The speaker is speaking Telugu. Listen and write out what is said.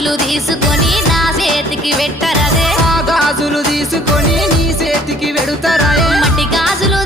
గాజులు తీసుకొని నా చేతికి పెట్టరదే ఆ గాజులు తీసుకొని నీ చేతికి వెడుతారాయే మట్టి గాజులు